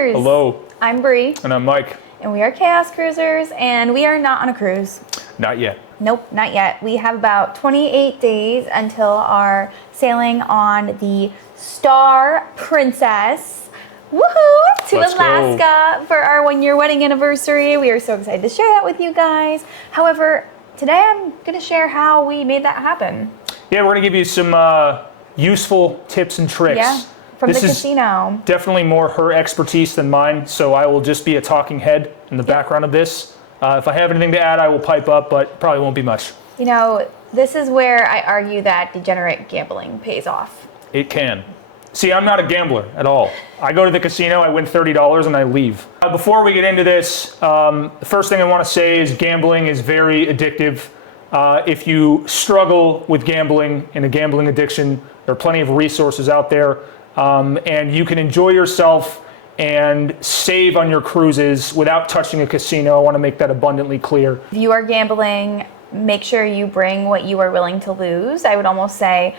listeners! Hello. I'm Brie. And I'm Mike. And we are Chaos Cruisers, and we are not on a cruise. Not yet. Nope, not yet. We have about 28 days until our sailing on the Star Princess. Woohoo! To Let's Alaska for our 1-year wedding anniversary. We are so excited to share that with you guys. However, today I'm going to share how we made that happen. Yeah, we're going to give you some useful tips and tricks. Yeah, from the casino. Definitely more her expertise than mine, so I will just be a talking head in the background of this. If I have anything to add, I will pipe up, but probably won't be much. You know, this is where I argue that degenerate gambling pays off. It can. See, I'm not a gambler at all. I go to the casino, I win $30, and I leave. Before we get into this, the first thing I want to say is gambling is very addictive. If you struggle with gambling and a gambling addiction, there are plenty of resources out there, and you can enjoy yourself and save on your cruises without touching a casino. I want to make that abundantly clear. If you are gambling, make sure you bring what you are willing to lose. I would almost say,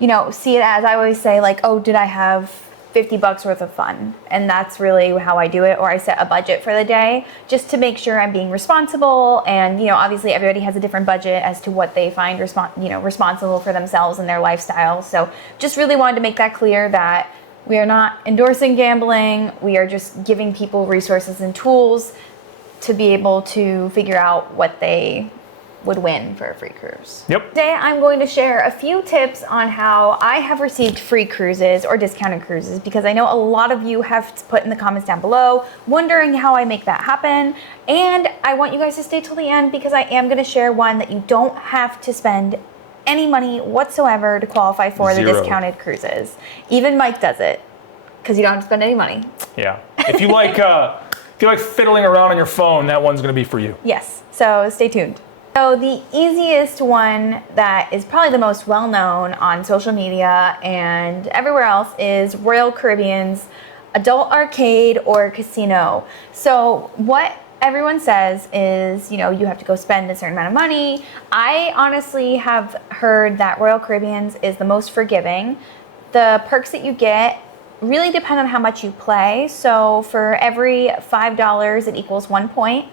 you know, see it as, I always say, like, oh, did I have $50 worth of fun? And that's really how I do it. Or I set a budget for the day just to make sure I'm being responsible. And, you know, obviously everybody has a different budget as to what they find responsible for themselves and their lifestyle. So just really wanted to make that clear that we are not endorsing gambling. We are just giving people resources and tools to be able to figure out what they would win for a free cruise. Yep. Today I'm going to share a few tips on how I have received free cruises or discounted cruises, because I know a lot of you have put in the comments down below wondering how I make that happen. And I want you guys to stay till the end, because I am going to share one that you don't have to spend any money whatsoever to qualify for the discounted cruises. Even Mike does it, because you don't have to spend any money. Yeah. If you like fiddling around on your phone, that one's going to be for you. Yes. So stay tuned. So the easiest one that is probably the most well-known on social media and everywhere else is Royal Caribbean's adult arcade or casino. So what everyone says is, you know, you have to go spend a certain amount of money. I honestly have heard that Royal Caribbean's is the most forgiving. The perks that you get really depend on how much you play. So for every $5, it equals 1 point.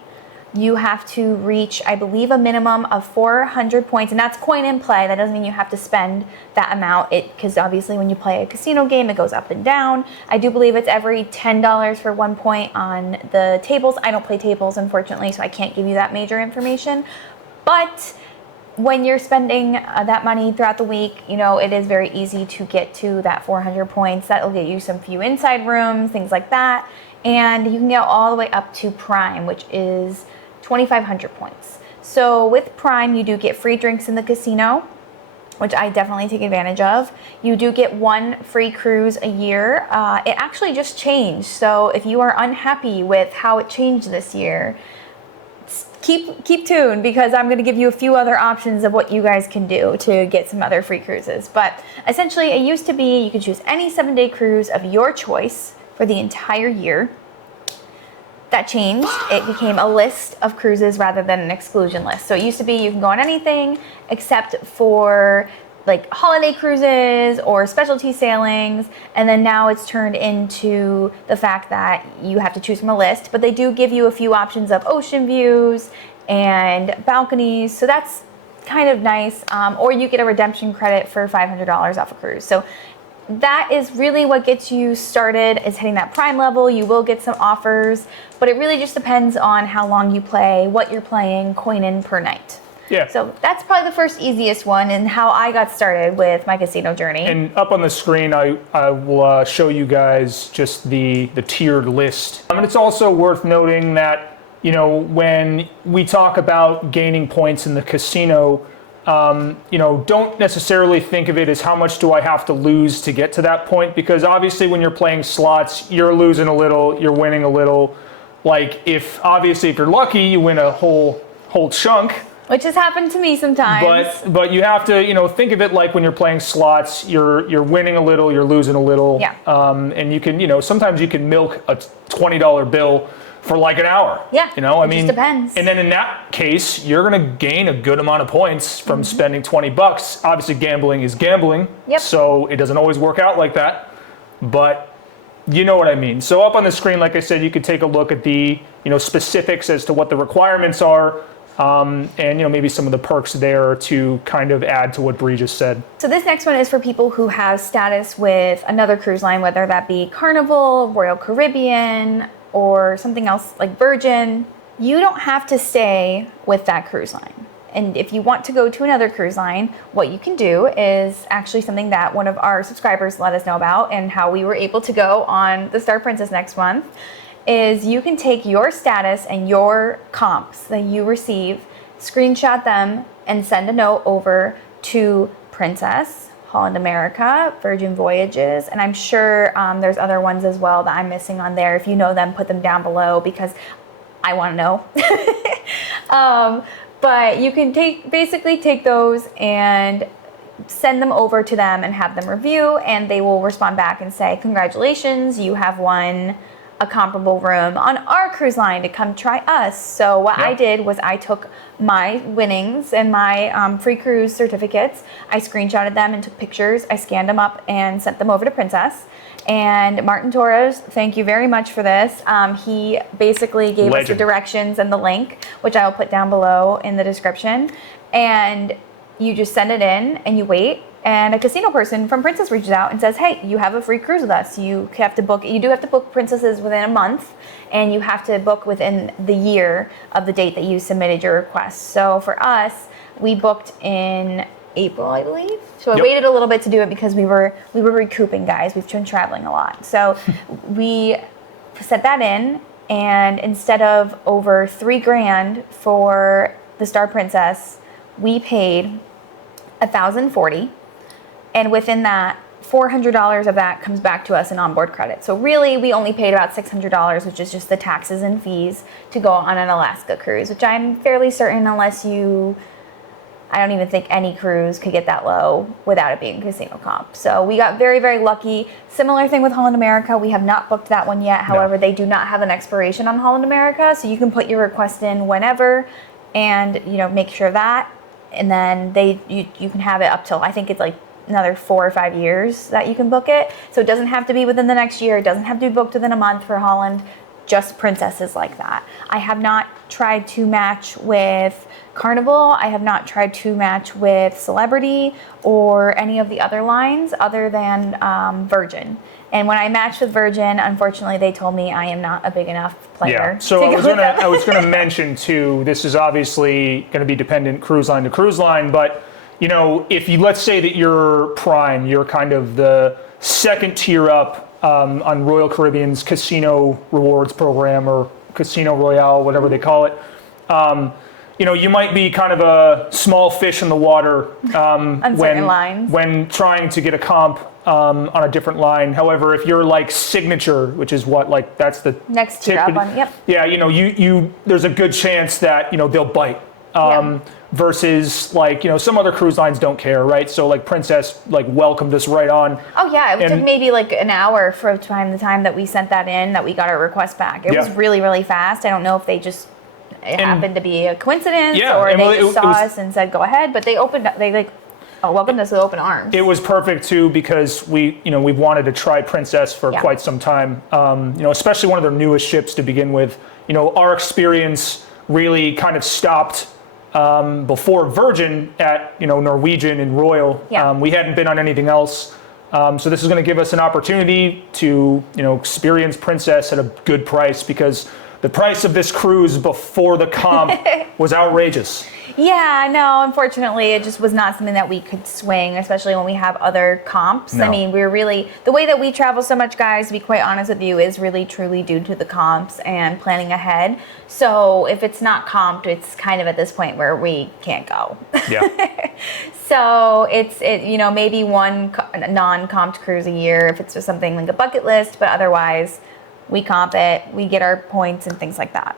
You have to reach, I believe, a minimum of 400 points, and that's coin in play. That doesn't mean you have to spend that amount, because obviously when you play a casino game, it goes up and down. I do believe it's every $10 for 1 point on the tables. I don't play tables, unfortunately, so I can't give you that major information. But when you're spending that money throughout the week, you know, it is very easy to get to that 400 points. That'll get you some few inside rooms, things like that. And you can get all the way up to Prime, which is 2,500 points. So with Prime, you do get free drinks in the casino, which I definitely take advantage of. You do get 1 free cruise a year. It actually just changed. So if you are unhappy with how it changed this year, keep tuned, because I'm going to give you a few other options of what you guys can do to get some other free cruises. But essentially, it used to be you could choose any 7-day cruise of your choice for the entire year. That changed. It became a list of cruises rather than an exclusion list. So it used to be you can go on anything except for like holiday cruises or specialty sailings, and then now it's turned into the fact that you have to choose from a list, but they do give you a few options of ocean views and balconies, so that's kind of nice. Or you get a redemption credit for $500 off a cruise. So that is really what gets you started, is hitting that Prime level. You will get some offers, but it really just depends on how long you play, what you're playing, coin in per night. Yeah. So that's probably the first easiest one, and how I got started with my casino journey. And up on the screen, I will show you guys just the tiered list. And it's also worth noting that, you know, when we talk about gaining points in the casino, you know, don't necessarily think of it as how much do I have to lose to get to that point, because obviously when you're playing slots, you're losing a little, you're winning a little. Like if you're lucky, you win a whole chunk. Which has happened to me sometimes. But you have to, you know, think of it like when you're playing slots, you're winning a little, you're losing a little. Yeah. And you can, you know, sometimes you can milk a $20 bill for like an hour. Yeah. You know, I mean, just depends. And then in that case, you're going to gain a good amount of points from spending $20. Obviously, gambling is gambling. Yep. So it doesn't always work out like that. But You know what I mean. So up on the screen, like I said, you could take a look at the specifics as to what the requirements are, and maybe some of the perks there to kind of add to what Brie just said. So this next one is for people who have status with another cruise line, whether that be Carnival, Royal Caribbean, or something else like Virgin. You don't have to stay with that cruise line. And if you want to go to another cruise line, what you can do is actually something that one of our subscribers let us know about, and how we were able to go on the Star Princess next month, is you can take your status and your comps that you receive, screenshot them, and send a note over to Princess, Holland America, Virgin Voyages, and I'm sure there's other ones as well that I'm missing on there. If you know them, put them down below because I want to know. But you can basically take those and send them over to them and have them review, and they will respond back and say, congratulations, you have won a comparable room on our cruise line to come try us. So what I did was I took my winnings and my free cruise certificates, I screenshotted them and took pictures, I scanned them up and sent them over to Princess. And Martin Torres, thank you very much for this. He basically gave us the directions and the link, which I will put down below in the description. And you just send it in and you wait. And a casino person from Princess reaches out and says, hey, you have a free cruise with us. You have to book, you do have to book Princesses within a month, and you have to book within the year of the date that you submitted your request. So for us, we booked in April, I believe. So I waited a little bit to do it because we were recouping, guys. We've been traveling a lot. So we set that in, and instead of over $3,000 for the Star Princess, we paid $1,040, and within that, $400 of that comes back to us in onboard credit. So really, we only paid about $600, which is just the taxes and fees to go on an Alaska cruise, which I'm fairly certain, unless I don't even think any cruise could get that low without it being casino comp. So we got very, very lucky. Similar thing with Holland America. We have not booked that one yet. However, they do not have an expiration on Holland America, so you can put your request in whenever, and make sure that, and then you can have it up till, I think it's like another 4 or 5 years that you can book it. So it doesn't have to be within the next year. It doesn't have to be booked within a month for Holland. Just Princesses like that. I have not tried to match with Carnival. I have not tried to match with Celebrity or any of the other lines other than Virgin. And when I matched with Virgin, unfortunately, they told me I am not a big enough player. Yeah. So I was gonna mention too. This is obviously going to be dependent cruise line to cruise line, but if you, let's say that you're Prime, you're kind of the second tier up on Royal Caribbean's Casino Rewards program, or Casino Royale, whatever they call it. You might be kind of a small fish in the water when trying to get a comp on a different line. However, if you're like Signature, which is that's the next tier up on, yeah, you there's a good chance that they'll bite. Versus some other cruise lines don't care, right? So Princess welcomed us right on. Oh yeah, it took maybe an hour from the time that we sent that in that we got our request back. It was really, really fast. I don't know if they just happened to be a coincidence, or they just saw us and said go ahead, but they welcomed us with open arms. It was perfect too, because we've wanted to try Princess for quite some time. Especially one of their newest ships to begin with. Our experience really kind of stopped before Virgin at Norwegian and Royal. We hadn't been on anything else, so this is going to give us an opportunity to experience Princess at a good price, because the price of this cruise before the comp was outrageous. Yeah, no, unfortunately, it just was not something that we could swing, especially when we have other comps. No. I mean, we're really, the way that we travel so much, guys, to be quite honest with you, is really truly due to the comps and planning ahead. So if it's not comped, it's kind of at this point where we can't go. Yeah. So it's maybe one non-comped cruise a year if it's just something like a bucket list, but otherwise we comp it, we get our points and things like that.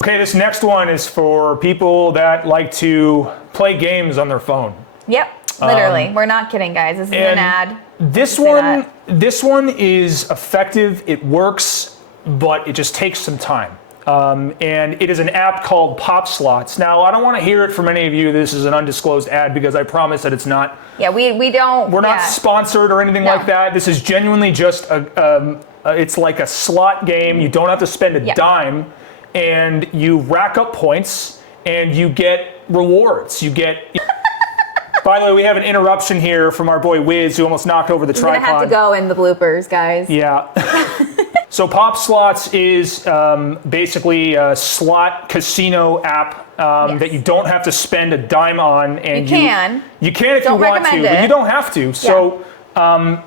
Okay, this next one is for people that like to play games on their phone. Yep, literally. We're not kidding, guys. This is an ad. This one is effective. It works, but it just takes some time. And it is an app called Pop Slots. Now, I don't want to hear it from any of you. This is an undisclosed ad, because I promise that it's not. Yeah, we don't. We're not sponsored or anything like that. This is genuinely just it's like a slot game. You don't have to spend a dime, and you rack up points, and you get rewards. You get. By the way, we have an interruption here from our boy Wiz, who almost knocked over the tripod. You're gonna have to go in the bloopers, guys. Yeah. So Pop Slots is basically a slot casino app that you don't have to spend a dime on. And you can if you want to, but you don't have to. So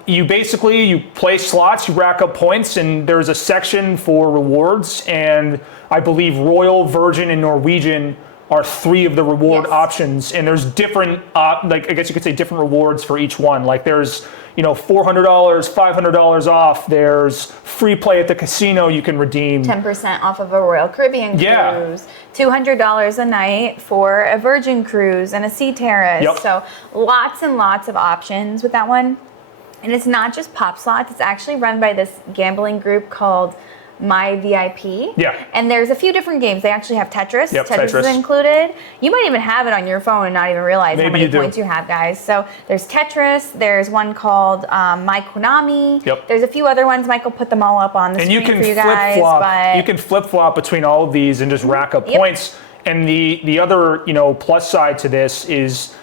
you play slots, you rack up points, and there's a section for rewards. And I believe Royal, Virgin, and Norwegian are 3 of the reward options, and there's different, like I guess you could say different rewards for each one. Like there's, $400, $500 off. There's free play at the casino you can redeem. 10% off of a Royal Caribbean cruise. $200 a night for a Virgin cruise and a Sea Terrace. Yep. So lots and lots of options with that one. And it's not just Pop Slots. It's actually run by this gambling group called My VIP. Yeah. And there's a few different games. They actually have Tetris. Yep, Tetris is included. You might even have it on your phone and not even realize how many points you have, guys. So there's Tetris. There's one called My Konami. Yep. There's a few other ones. Michael put them all up on the screen for you guys. You can flip-flop between all of these and just rack up points. And the other, plus side to this is,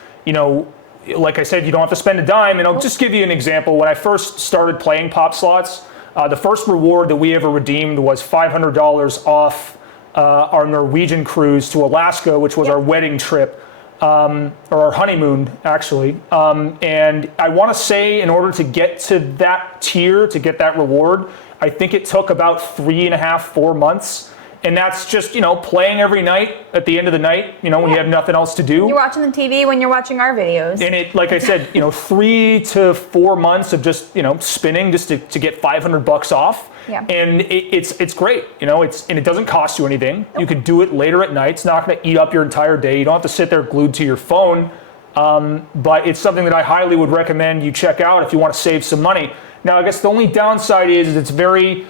like I said, you don't have to spend a dime. And I'll just give you an example. When I first started playing Pop Slots, the first reward that we ever redeemed was $500 off our Norwegian cruise to Alaska, which was our wedding trip, or our honeymoon, actually. And I want to say in order to get to that tier, to get that reward, I think it took about 3.5, 4 months. And that's just, playing every night at the end of the night, when you have nothing else to do. You're watching the TV when you're watching our videos. And it, like I said, 3 to 4 months of just, spinning just to get $500 off. Yeah. And it's great, and it doesn't cost you anything. You can do it later at night. It's not going to eat up your entire day. You don't have to sit there glued to your phone. But it's something that I highly would recommend you check out if you want to save some money. Now, I guess the only downside is it's very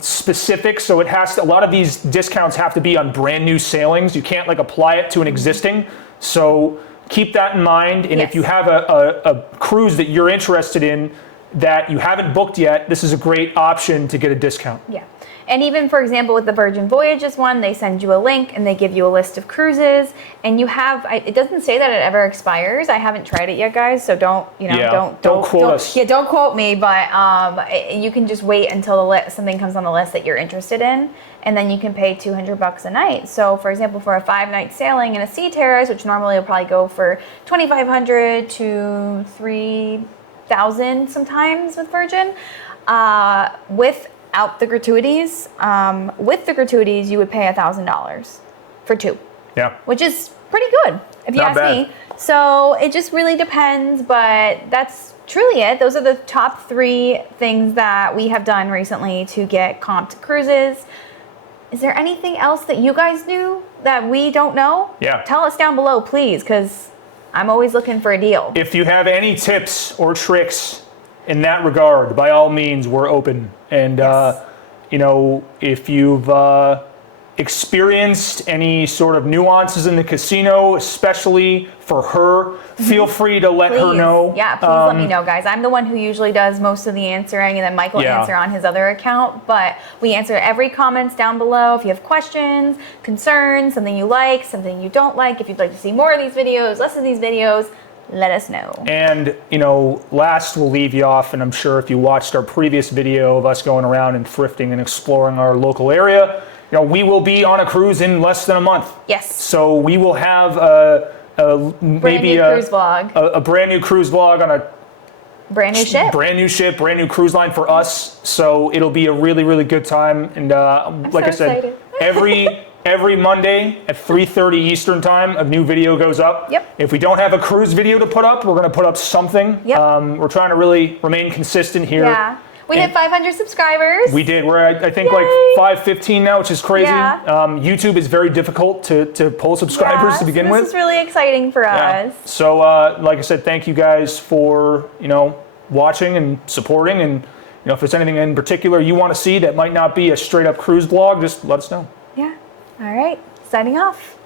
specific. So it has to, a lot of these discounts have to be on brand new sailings. You can't apply it to an existing. So keep that in mind. And if you have a cruise that you're interested in that you haven't booked yet, this is a great option to get a discount. Yeah. And even, for example, with the Virgin Voyages one, they send you a link and they give you a list of cruises, and you have, it doesn't say that it ever expires. I haven't tried it yet, guys, so don't quote us. Yeah, don't quote me, but you can just wait until something comes on the list that you're interested in, and then you can pay $200 a night. So, for example, for a 5-night sailing in a Sea Terrace, which normally will probably go for $2,500 to $3,000 sometimes with Virgin, without the gratuities, with the gratuities, you would pay $1,000 for 2. Yeah. Which is pretty good, if you ask me. So it just really depends, but that's truly it. Those are the top 3 things that we have done recently to get comped cruises. Is there anything else that you guys knew that we don't know? Yeah. Tell us down below, please, because I'm always looking for a deal. If you have any tips or tricks in that regard, by all means, we're open. And, if you've experienced any sort of nuances in the casino, especially for her, feel free to let her know. Yeah, please let me know, guys. I'm the one who usually does most of the answering, and then Mike will answer on his other account. But we answer every comments down below. If you have questions, concerns, something you like, something you don't like, if you'd like to see more of these videos, less of these videos, let us know. And, last we'll leave you off, and I'm sure if you watched our previous video of us going around and thrifting and exploring our local area, we will be on a cruise in less than a month. Yes. So we will have maybe cruise vlog. A brand new cruise vlog on a brand new ship. Brand new ship, brand new cruise line for us. So it'll be a really, really good time. And like I said, every Monday at 3:30 Eastern time, a new video goes up. Yep. If we don't have a cruise video to put up, we're going to put up something. Yep. We're trying to really remain consistent here. Yeah. We hit 500 subscribers. We did. We're at, I think, like 515 now, which is crazy. Yeah. YouTube is very difficult to pull subscribers to begin with. This is really exciting for us. So, like I said, thank you guys for, watching and supporting. And, if there's anything in particular you want to see that might not be a straight up cruise vlog, just let us know. Yeah. All right. Signing off.